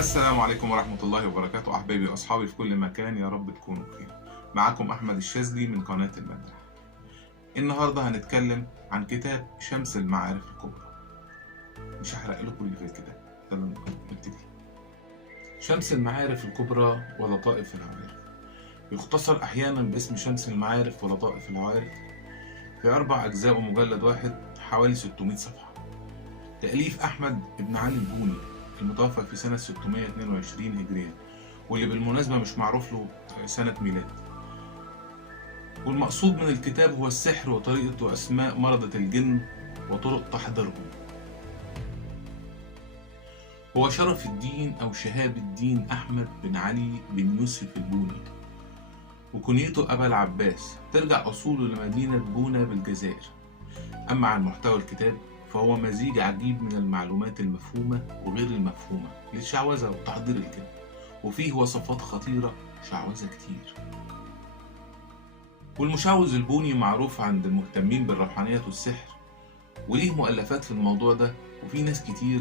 السلام عليكم ورحمة الله وبركاته أحبابي وأصحابي في كل مكان، يا رب تكونوا بخير. معكم أحمد الشاذلي من قناة المدرح. النهاردة هنتكلم عن كتاب شمس المعارف الكبرى. مش هحرق لكم اللي في الكتاب، يلا نبتدي. شمس المعارف الكبرى ولطائف العوارف يختصر أحيانا باسم شمس المعارف ولطائف العوارف، في 4 أجزاء ومجلد واحد حوالي 600 صفحة. تأليف أحمد بن علي البوني المتوفى في سنة 622 هجرية، واللي بالمناسبة مش معروف له سنة ميلاد. والمقصود من الكتاب هو السحر وطريقة وأسماء مرضى الجن وطرق تحضيرهم. هو شرف الدين أو شهاب الدين أحمد بن علي بن يوسف البوني، وكنيته أبا العباس، ترجع أصوله لمدينة بونا بالجزائر. أما عن محتوى الكتاب فهو مزيج عجيب من المعلومات المفهومة وغير المفهومة للشعوذة وتحضير الجن، وفيه وصفات خطيرة شعوذة كتير. والمشعوذ البوني معروف عند المهتمين بالروحانيات والسحر، وليه مؤلفات في الموضوع ده، وفي ناس كتير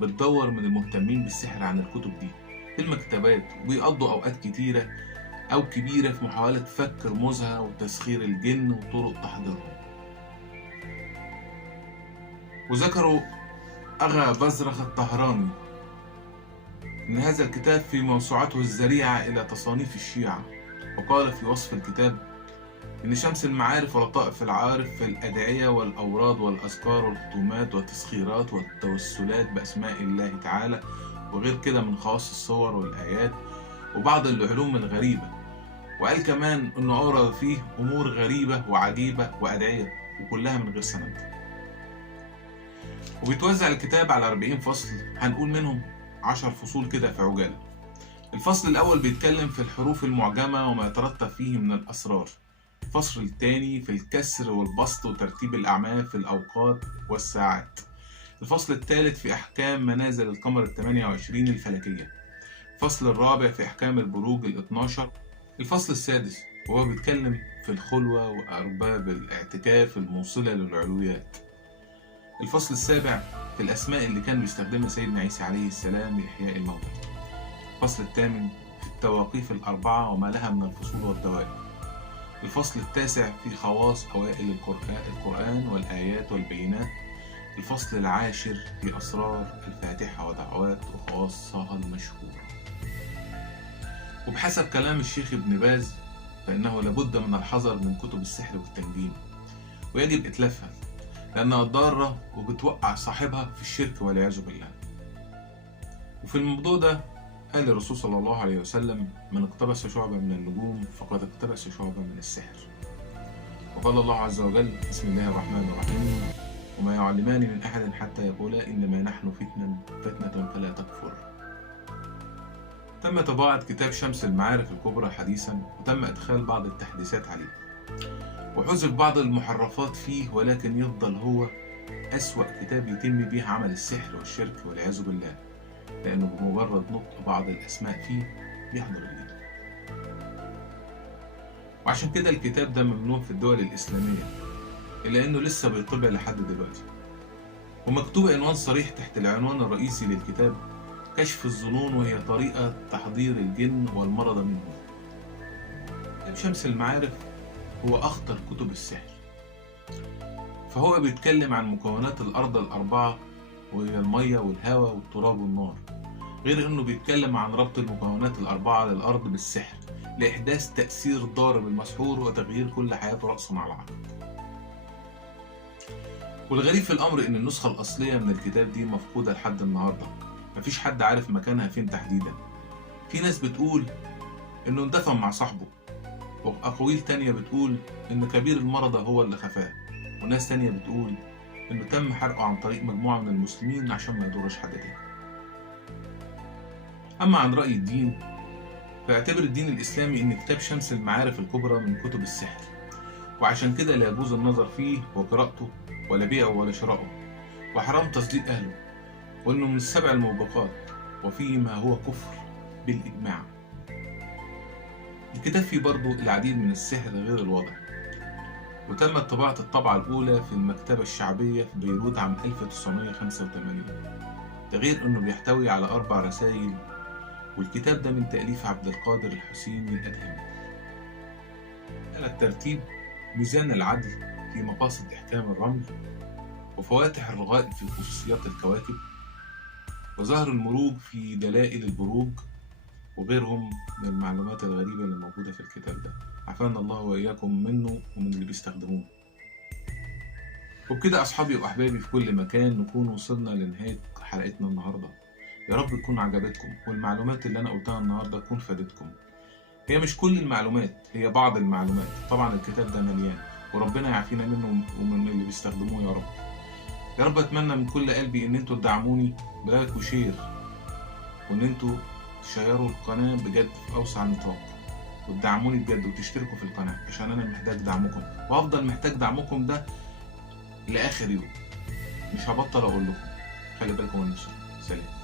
بتدور من المهتمين بالسحر عن الكتب دي في المكتبات، وبيقضوا أوقات كتيرة أو كبيرة في محاولة فك رموزها وتسخير الجن وطرق تحضيرهم. وذكروا أغا بزرخ الطهراني إن هذا الكتاب في موسوعته الذريعة إلى تصانيف الشيعة، وقال في وصف الكتاب إن شمس المعارف ولطائف العارف في الأدعية والأوراد والأذكار والختومات والتسخيرات والتوسلات بأسماء الله تعالى، وغير كده من خواص الصور والآيات وبعض العلوم الغريبة. وقال كمان إنه أورد فيه أمور غريبة وعجيبة وأدعية، وكلها من غير سند. وبيتوزع الكتاب على 40 فصل، هنقول منهم 10 فصول كده في عجالة. الفصل الأول بيتكلم في الحروف المعجمة وما يترتب فيه من الأسرار. الفصل الثاني في الكسر والبسط وترتيب الأعمال في الأوقات والساعات. الفصل الثالث في أحكام منازل القمر 28 الفلكية. الفصل الرابع في أحكام البروج 12. الفصل السادس وهو بيتكلم في الخلوة وأرباب الاعتكاف الموصلة للعلويات. الفصل السابع في الأسماء اللي كان بيستخدمها سيدنا عيسى عليه السلام لإحياء الموتى. الفصل الثامن في التواقيف الأربعة وما لها من الفصول والدوائر. الفصل التاسع في خواص أوائل القرآن والآيات والبينات. الفصل العاشر في أسرار الفاتحة ودعوات وخواصها المشهورة. وبحسب كلام الشيخ ابن باز فإنه لابد من الحذر من كتب السحر والتنجيم، ويجب إتلافها لأنها ضارة وبتوقع صاحبها في الشرك والعياذ بالله. وفي الموضوع ده قال الرسول صلى الله عليه وسلم: من اقتبس شعبة من النجوم فقد اقتبس شعبة من السحر. وقال الله عز وجل: بسم الله الرحمن الرحيم: وما يعلمان من أحد حتى يقولا إنما نحن فتنة فلا تكفر. تم طباعة كتاب شمس المعارف الكبرى حديثا، وتم إدخال بعض التحديثات عليه، وحذف بعض المحرفات فيه، ولكن يفضل هو أسوأ كتاب يتم به عمل السحر والشرك والعياذ بالله، لأنه بمجرد نطق بعض الأسماء فيه بيحضر الجن. وعشان كده الكتاب ده ممنوع في الدول الإسلامية، إلا إنه لسه بيطبع لحد دلوقتي. ومكتوب عنوان صريح تحت العنوان الرئيسي للكتاب: كشف الظنون، وهي طريقة تحضير الجن والمرضى منهم. كتاب شمس المعارف هو أخطر كتب السحر، فهو بيتكلم عن مكونات الأرض الأربعة، وهي المية والهواء والتراب والنار، غير إنه بيتكلم عن ربط المكونات الأربعة للأرض بالسحر لإحداث تأثير ضار المسحور وتغيير كل حياته رأسا على عقب. والغريب في الأمر إن النسخة الأصلية من الكتاب دي مفقودة لحد النهاردة، مفيش حد عارف مكانها فين تحديدا. في ناس بتقول إنه اندفن مع صاحبه، وأقاويل تانية بتقول إن كبير المرضى هو اللي خفاه، وناس تانية بتقول إنه تم حرقه عن طريق مجموعة من المسلمين عشان ما يضرش حد تاني. أما عن رأي الدين فيعتبر الدين الإسلامي إن كتاب شمس المعارف الكبرى من كتب السحر، وعشان كده لا يجوز النظر فيه وقراءته ولا بيعه ولا شراءه، وحرام تصديق أهله، وإنه من 7 الموبقات، وفيه ما هو كفر بالإجماع. الكتاب فيه برضه العديد من السحر غير الواضح، وتمت طباعة الطبعة الأولى في المكتبة الشعبية في بيروت عام 1985. ده غير إنه بيحتوي على 4 رسائل والكتاب ده من تأليف عبد القادر الحسيني الأدهمي. على الترتيب: ميزان العدل في مقاصد إحكام الرمل، وفواتح الرغائب في خصوصيات الكواكب، وظهر المروج في دلائل البروج، وغيرهم من المعلومات الغريبة اللي موجودة في الكتاب ده. عافانا الله وإياكم منه ومن اللي بيستخدموه. وبكده أصحابي وأحبابي في كل مكان نكون وصلنا لنهاية حلقتنا النهاردة. يا رب تكون عجبتكم والمعلومات اللي أنا قلتها النهاردة تكون فادتكم. هي مش كل المعلومات، هي بعض المعلومات. طبعا الكتاب ده مليان، وربنا يعافينا منه ومن اللي بيستخدموه يا رب. يا رب أتمنى من كل قلبي إن انتوا تدعموني بلايك وشير، وإن انتوا تشيروا القناة بجد في أوسع نطاق، وتدعموني بجد وتشتركوا في القناة عشان أنا محتاج دعمكم، وأفضل محتاج دعمكم ده لآخر يوم. مش هبطل أقول لكم خلي بالكم من نفسكم. سلام.